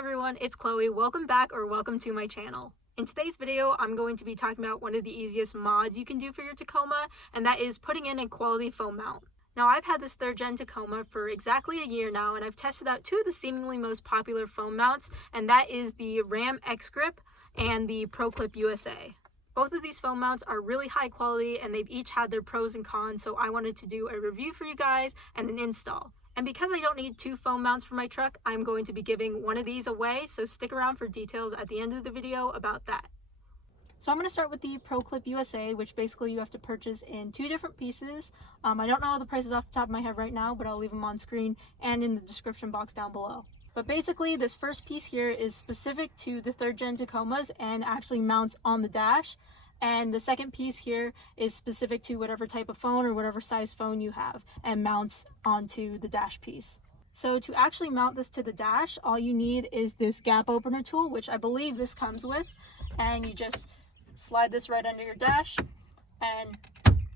everyone, it's Chloe. Welcome back or welcome to my channel. In today's video, I'm going to be talking about one of the easiest mods you can do for your Tacoma, and that is putting in a quality phone mount. Now, I've had this 3rd gen Tacoma for exactly a year now, and I've tested out two of the seemingly most popular phone mounts, and that is the Ram XGrip and the ProClip USA. Both of these phone mounts are really high quality, and they've each had their pros and cons, so I wanted to do a review for you guys and an install. And because I don't need 2 phone mounts for my truck, I'm going to be giving one of these away, so stick around for details at the end of the video about that. So I'm going to start with the ProClip USA, which basically you have to purchase in 2 different pieces. I don't know the prices off the top of my head right now, but I'll leave them on screen and in the description box down below. But basically, this first piece here is specific to the 3rd gen Tacomas and actually mounts on the dash. And the second piece here is specific to whatever type of phone or whatever size phone you have and mounts onto the dash piece. So to actually mount this to the dash, all you need is this gap opener tool, which I believe this comes with. And you just slide this right under your dash and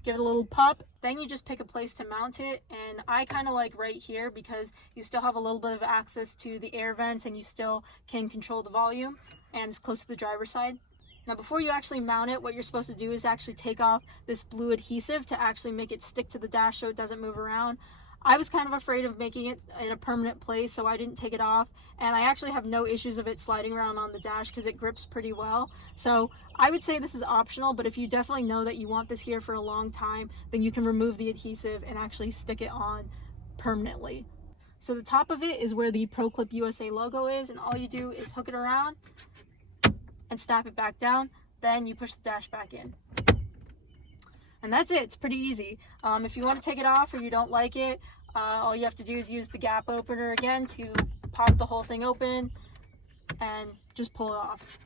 give it a little pop. Then you just pick a place to mount it. And I kind of like right here because you still have a little bit of access to the air vents and you still can control the volume, and it's close to the driver's side. Now, before you actually mount it, what you're supposed to do is actually take off this blue adhesive to actually make it stick to the dash so it doesn't move around. I was kind of afraid of making it in a permanent place, so I didn't take it off, and I actually have no issues of it sliding around on the dash because it grips pretty well. So I would say this is optional, but if you definitely know that you want this here for a long time, then you can remove the adhesive and actually stick it on permanently. So the top of it is where the ProClip USA logo is, and all you do is hook it around and snap it back down. Then you push the dash back in. And that's it. It's pretty easy. If you want to take it off or you don't like it, all you have to do is use the gap opener again to pop the whole thing open and just pull it off.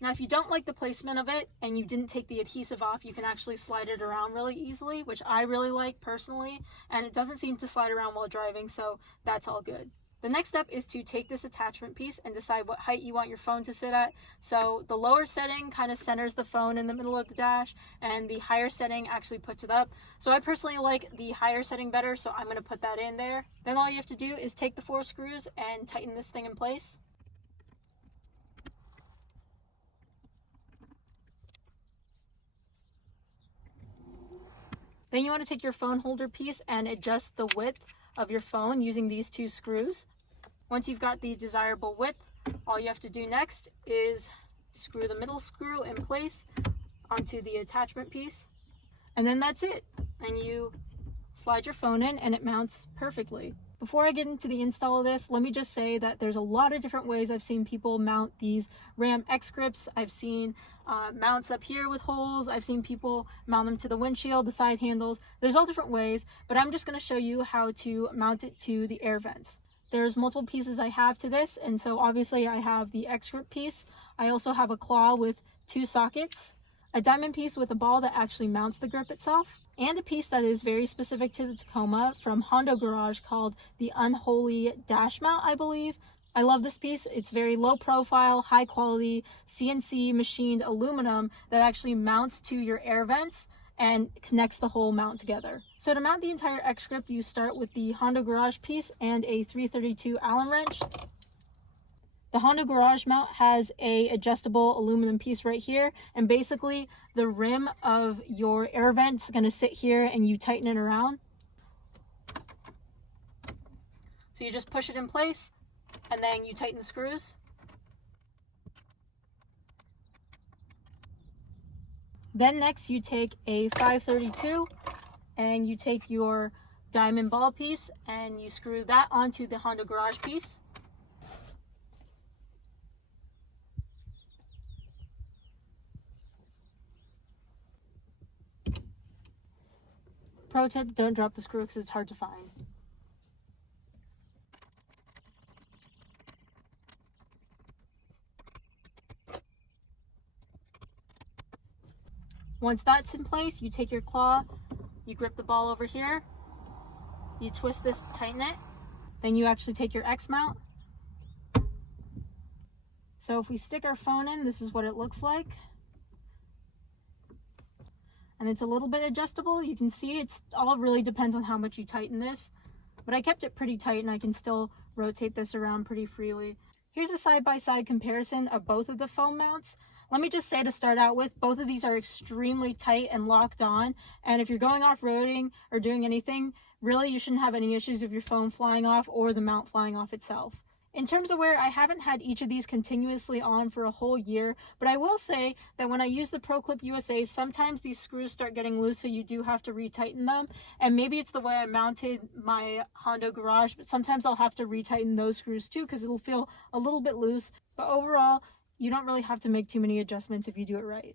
Now, if you don't like the placement of it and you didn't take the adhesive off, you can actually slide it around really easily, which I really like personally, and it doesn't seem to slide around while driving, so that's all good. The next step is to take this attachment piece and decide what height you want your phone to sit at. So the lower setting kind of centers the phone in the middle of the dash, and the higher setting actually puts it up. So I personally like the higher setting better, so I'm going to put that in there. Then all you have to do is take the 4 screws and tighten this thing in place. Then you want to take your phone holder piece and adjust the width of your phone using these 2 screws. Once you've got the desirable width, all you have to do next is screw the middle screw in place onto the attachment piece. And then that's it. And you slide your phone in and it mounts perfectly. Before I get into the install of this, let me just say that there's a lot of different ways I've seen people mount these Ram XGrips. I've seen mounts up here with holes. I've seen people mount them to the windshield, the side handles. There's all different ways, but I'm just going to show you how to mount it to the air vents. There's multiple pieces I have to this, and so obviously I have the XGrip piece. I also have a claw with 2 sockets, a diamond piece with a ball that actually mounts the grip itself, and a piece that is very specific to the Tacoma from Honda Garage called the Unholy Dash Mount, I believe. I love this piece. It's very low profile, high quality, CNC machined aluminum that actually mounts to your air vents and connects the whole mount together. So to mount the entire XGrip, you start with the Honda Garage piece and a 332 Allen wrench. The Honda Garage mount has a adjustable aluminum piece right here, and basically the rim of your air vent is going to sit here and you tighten it around. So you just push it in place and then you tighten the screws. Then next you take a 532 and you take your diamond ball piece and you screw that onto the Honda Garage piece. Pro tip, don't drop the screw because it's hard to find. Once that's in place, you take your claw, you grip the ball over here, you twist this to tighten it, then you actually take your X mount. So if we stick our phone in, this is what it looks like. and it's a little bit adjustable. You can see it's all really depends on how much you tighten this, but I kept it pretty tight and I can still rotate this around pretty freely. Here's a side-by-side comparison of both of the phone mounts. Let me just say to start out with, both of these are extremely tight and locked on, and if you're going off-roading or doing anything, really you shouldn't have any issues with your phone flying off or the mount flying off itself. In terms of wear, I haven't had each of these continuously on for a whole year, but I will say that when I use the ProClip USA, sometimes these screws start getting loose, so you do have to retighten them. And maybe it's the way I mounted my Honda Garage, but sometimes I'll have to retighten those screws too because it'll feel a little bit loose. But overall, you don't really have to make too many adjustments if you do it right.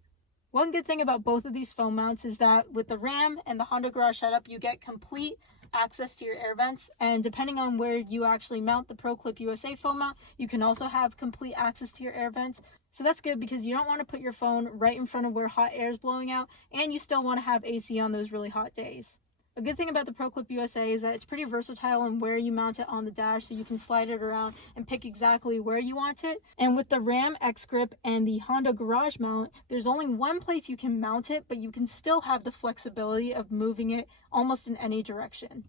One good thing about both of these phone mounts is that with the Ram and the Honda Garage setup, you get complete access to your air vents, and depending on where you actually mount the ProClip USA phone mount, you can also have complete access to your air vents. So that's good because you don't want to put your phone right in front of where hot air is blowing out, and you still want to have AC on those really hot days. A good thing about the ProClip USA is that it's pretty versatile in where you mount it on the dash, so you can slide it around and pick exactly where you want it. And with the Ram XGrip and the Honda Garage mount, there's only one place you can mount it, but you can still have the flexibility of moving it almost in any direction.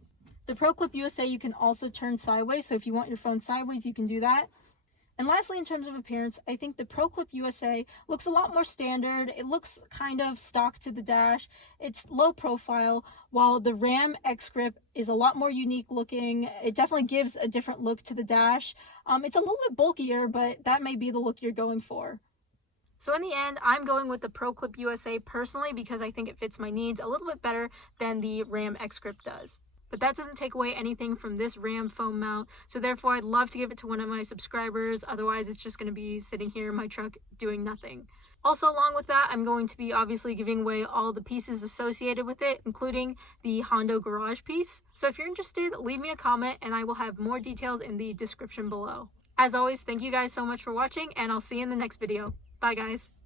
The ProClip USA you can also turn sideways, so if you want your phone sideways, you can do that. And lastly, in terms of appearance, I think the ProClip USA looks a lot more standard. It looks kind of stock to the dash. It's low profile, while the Ram XGrip is a lot more unique looking. It definitely gives a different look to the dash. It's a little bit bulkier, but that may be the look you're going for. So in the end, I'm going with the ProClip USA personally because I think it fits my needs a little bit better than the Ram XGrip does. But that doesn't take away anything from this Ram phone mount, so therefore I'd love to give it to one of my subscribers. Otherwise it's just going to be sitting here in my truck doing nothing. Also, along with that, I'm going to be obviously giving away all the pieces associated with it, including the Honda Garage piece. So if you're interested, leave me a comment and I will have more details in the description below. As always, thank you guys so much for watching, and I'll see you in the next video. Bye guys!